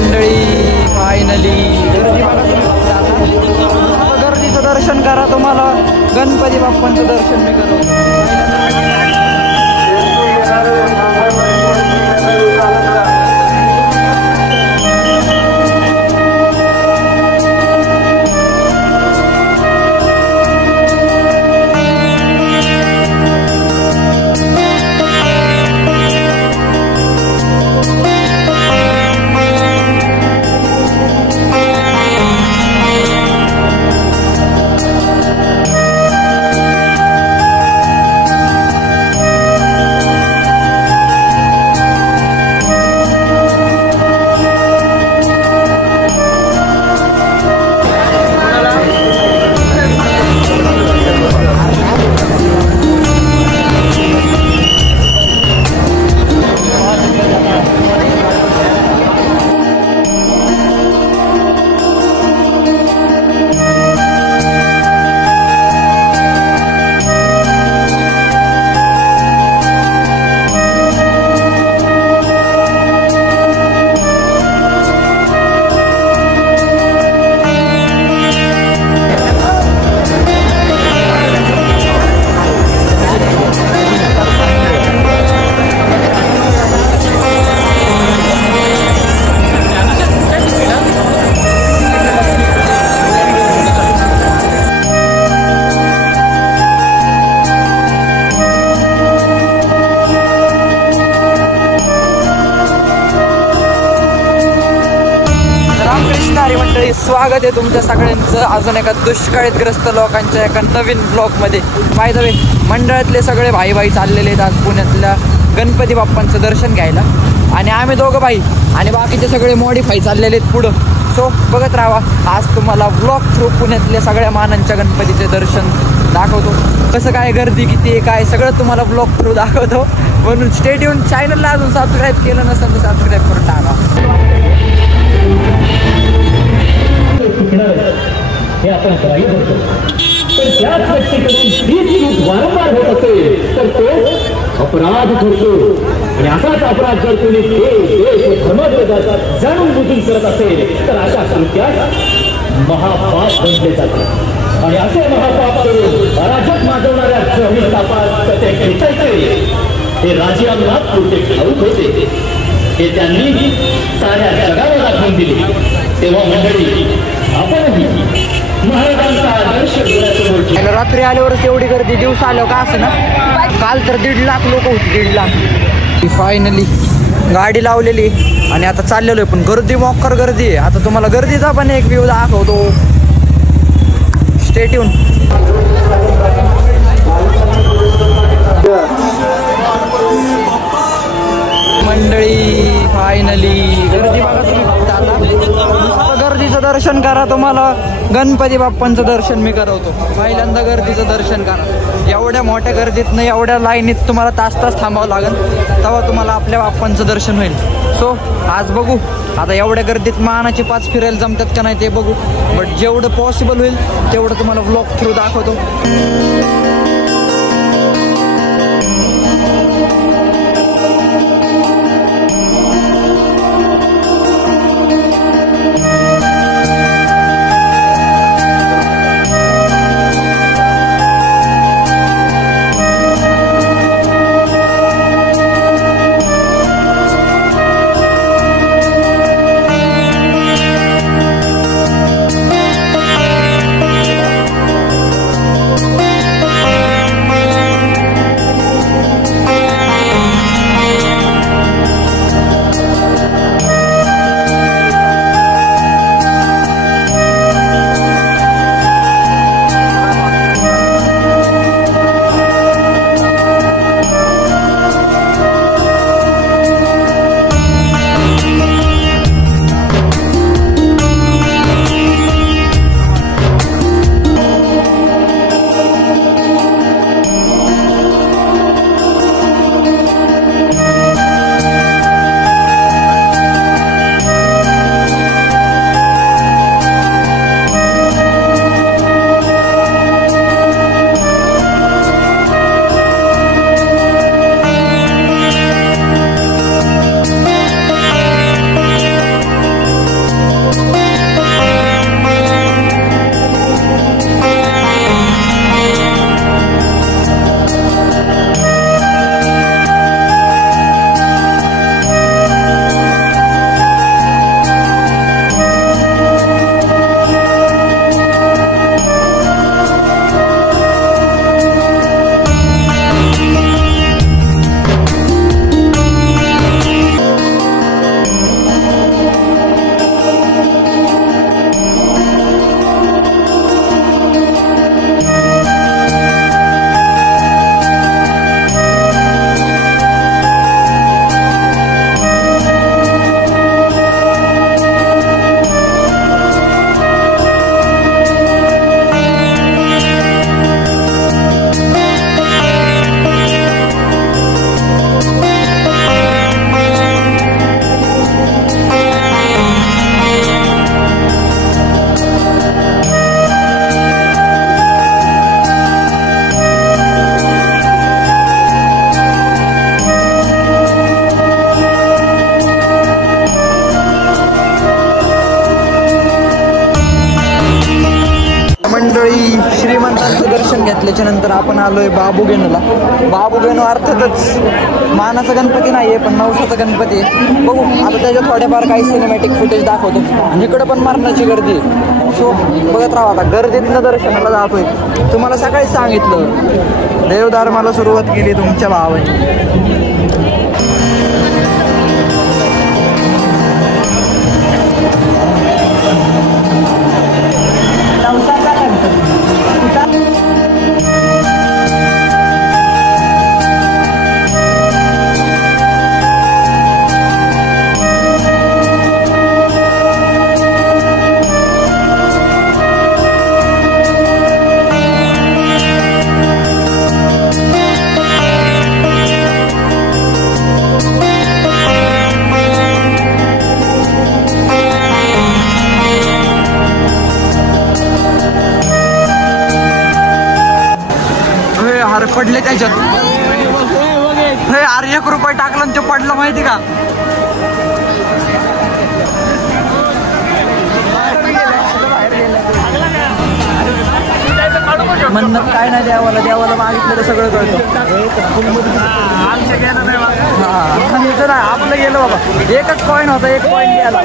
मंडळी फायनली गर्दी बघा तुम्ही. गर्दीचं दर्शन करा, तुम्हाला गणपती बाप्पांचं दर्शन मी करतो. स्वागत आहे तुमच्या सगळ्यांचं अजून एका दुष्काळीग्रस्त लोकांच्या एका नवीन ब्लॉगमध्ये. बाय द वे, मंडळातले सगळे भाई चाललेले आहेत आज पुण्यातल्या गणपती बाप्पांचं दर्शन घ्यायला. आणि आम्ही दोघं भाई आणि बाकीचे सगळे मॉडिफाय चाललेले आहेत पुढं. सो बघत राहा, आज तुम्हाला ब्लॉग थ्रू पुण्यातल्या सगळ्या मानांच्या गणपतीचे दर्शन दाखवतो. कसं काय गर्दी किती आहे काय सगळं तुम्हाला ब्लॉग थ्रू दाखवतो. म्हणून स्टे ट्यून. चॅनलला अजून सबस्क्राईब केलं नसेल तर सबस्क्राईब करून टाका. हे आपण ग्राह्य धरतो, पण त्याच व्यक्तीकडून हीच चूक वारंवार होत असेल तर तो अपराध ठरतो. आणि असाच अपराध जर कोणी देश धर्मविरोधात जाणून बुजून करत असेल तर अशा कृत्यात महापाप बनले जातात. आणि असे महापाप करून अराजक माजवणाऱ्या जमीन तापात कसे खेचायचे हे राजे अंगात पुढे ठाऊक होते. हे त्यांनी साऱ्या जगाला दाखवून दिले. तेव्हा मंडळी आपणही महाराजांचा आदर्श घेण्यासमोर. रात्री आल्यावरच एवढी गर्दी, दिवस आल्यावर का असं ना. काल तर 1.5 लाख लोक होती, 1.5 लाख. फायनली गाडी लावलेली आणि आता चाललेलो आहे, पण गर्दी मोक्कर गर्दी आहे. आता तुम्हाला गर्दीचा पण एक व्ह्यू दाखवतो. Stay tune. मंडळी फायनली गर्दी बघा तुम्ही. आता गर्दीचं दर्शन करा, तुम्हाला गणपती बाप्पांचं दर्शन मी करवतो. पहिल्यांदा गर्दीचं दर्शन करा. एवढ्या मोठ्या गर्दीतनं एवढ्या लाईनीत तुम्हाला तास तेव्हा लागेल, तेव्हा तुम्हाला आपल्या बाप्पांचं दर्शन होईल. सो आज बघू आता एवढ्या गर्दीत मानाची 5 फिरायला जमतात का नाही ते बघू. बट जेवढं पॉसिबल होईल तेवढं तुम्हाला व्लॉग थ्रू दाखवतो. दर्शन घेतल्याच्या नंतर आपण आलोय बाबूगेनूला. बाबूगेनू अर्थातच मानाचा गणपती नाही आहे, पण नवसाचा गणपती आहे. बघू आता त्याच्यात थोड्याफार काही सिनेमॅटिक फुटेज दाखवतो. आणि इकडं पण मरणाची गर्दी आहे. सो बघत राहा. आता गर्दीतनं दर्शनाला जातोय. तुम्हाला सकाळीच सांगितलं देवधर्माला सुरुवात केली तुमच्या भावाने. पडले त्याच्यात. हे अरे 1 रुपये टाकलं आणि ते पडलं माहिती का. म्हणणं काय नाही देवाला, देवाला मागितलं सगळं कळतं. हा आपलं गेलं बाबा. एकच कॉईन होता, 1 कॉईन गेला.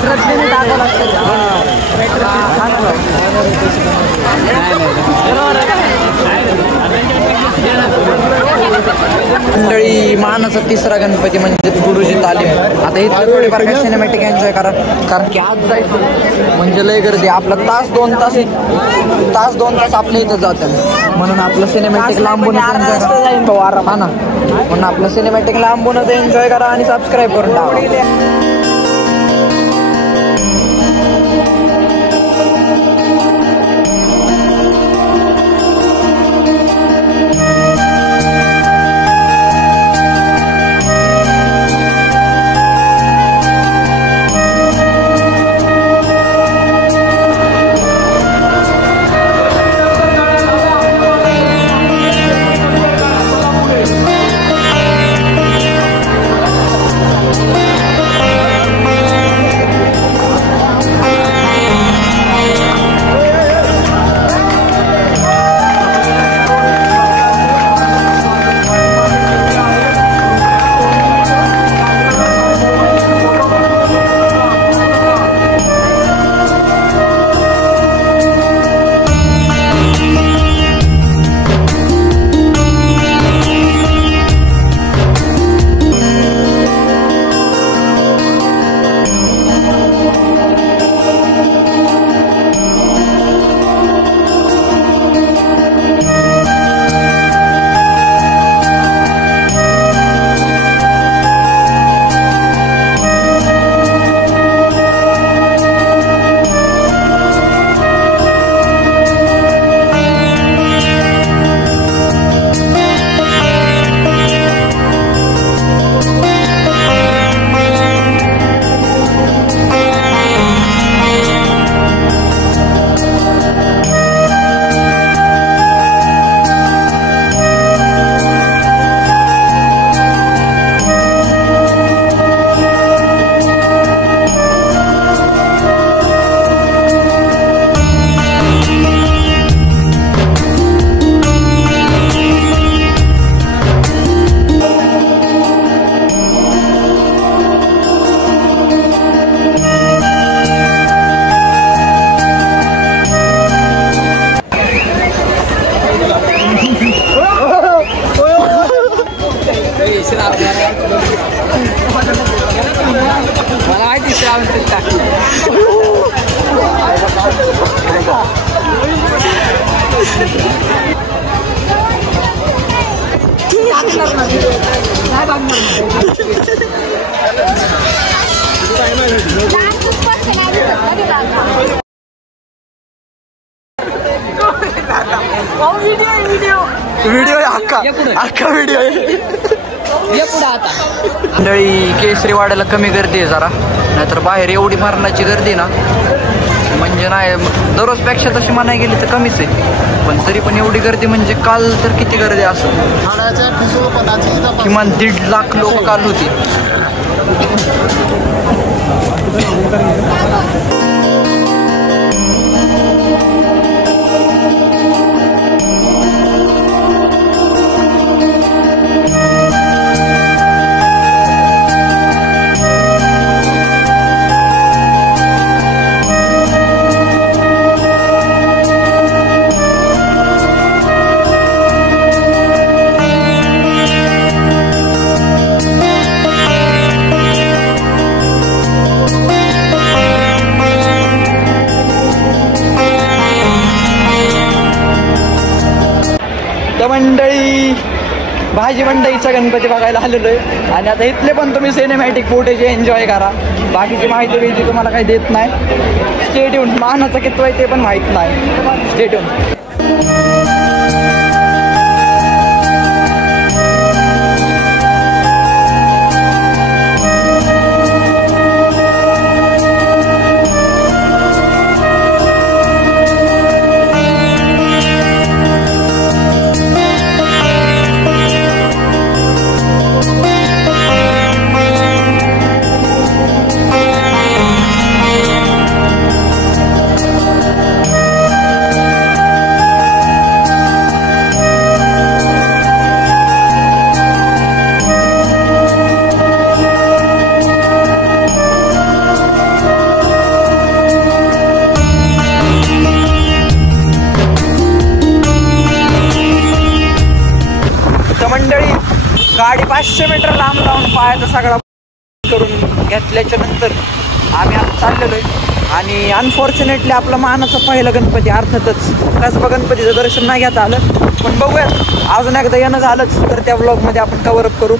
श्रद्धेने टाकावं लागतं. मंडळी मानाचा 3रा गणपती म्हणजे गुरुजी तालीम. आता इथं थोडीफार काय सिनेमॅटिक एन्जॉय करा, कारण की आज जायचं म्हणजे लय गर्दी. आपला तास 2 तास आपल्या इथं जातं. म्हणून आपलं सिनेमॅटिक लांबून एन्जॉय करा. हा ना, म्हणून आपलं सिनेमॅटिक लांबूनच एन्जॉय करा आणि सबस्क्राईब करून टाका. व्हिडिओ अख्खा व्हिडिओ मंडळी केसरीवाड्याला कमी गर्दी आहे जरा, नाहीतर बाहेर एवढी मरणाची गर्दी ना म्हणजे नाही. दररोजपेक्षा तशी म्हणाय गेली तर कमीच आहे, पण तरी पण एवढी गर्दी म्हणजे काल तर किती गर्दी असेल, किमान 1.5 लाख लोक काल होती. मंडळी भाजी मंडईचा गणपती बघायला आलेलो आहे आणि आता इथले पण तुम्ही सिनेमॅटिक फुटेज एन्जॉय करा. बाकीची माहिती वेगळी तुम्हाला काही देत नाही. स्टेट येऊन मानाचं किती आहे ते पण माहीत नाही. स्टेट येऊन गाडी 500 मीटर लांब लावून पायाचा सगळा करून घेतल्याच्या नंतर आम्ही आता चाललेलो आहे. आणि अनफॉर्च्युनेटली आपलं मानाचं पहिलं गणपती अर्थातच कसबा गणपतीचं दर्शन नाही घेता आलं. पण बघूयात अजून एकदा येणं झालंच तर त्या व्लॉगमध्ये आपण कव्हरअप करू.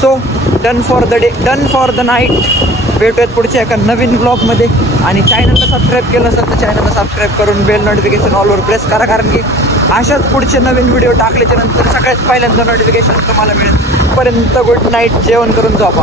So done for the day, done for the night. भेटूयात पुढच्या एका नवीन ब्लॉगमध्ये. आणि चॅनलला सबस्क्राईब केलं असेल तर चॅनलला सबस्क्राईब करून बेल नोटिफिकेशन ऑलवर प्रेस करा. कारण की अशाच पुढचे नवीन व्हिडिओ टाकल्याच्या नंतर सगळ्यात पहिल्यांदा नोटिफिकेशन तुम्हाला मिळेल. पर्यंत गुड नाईट. जेवण करून झोपा.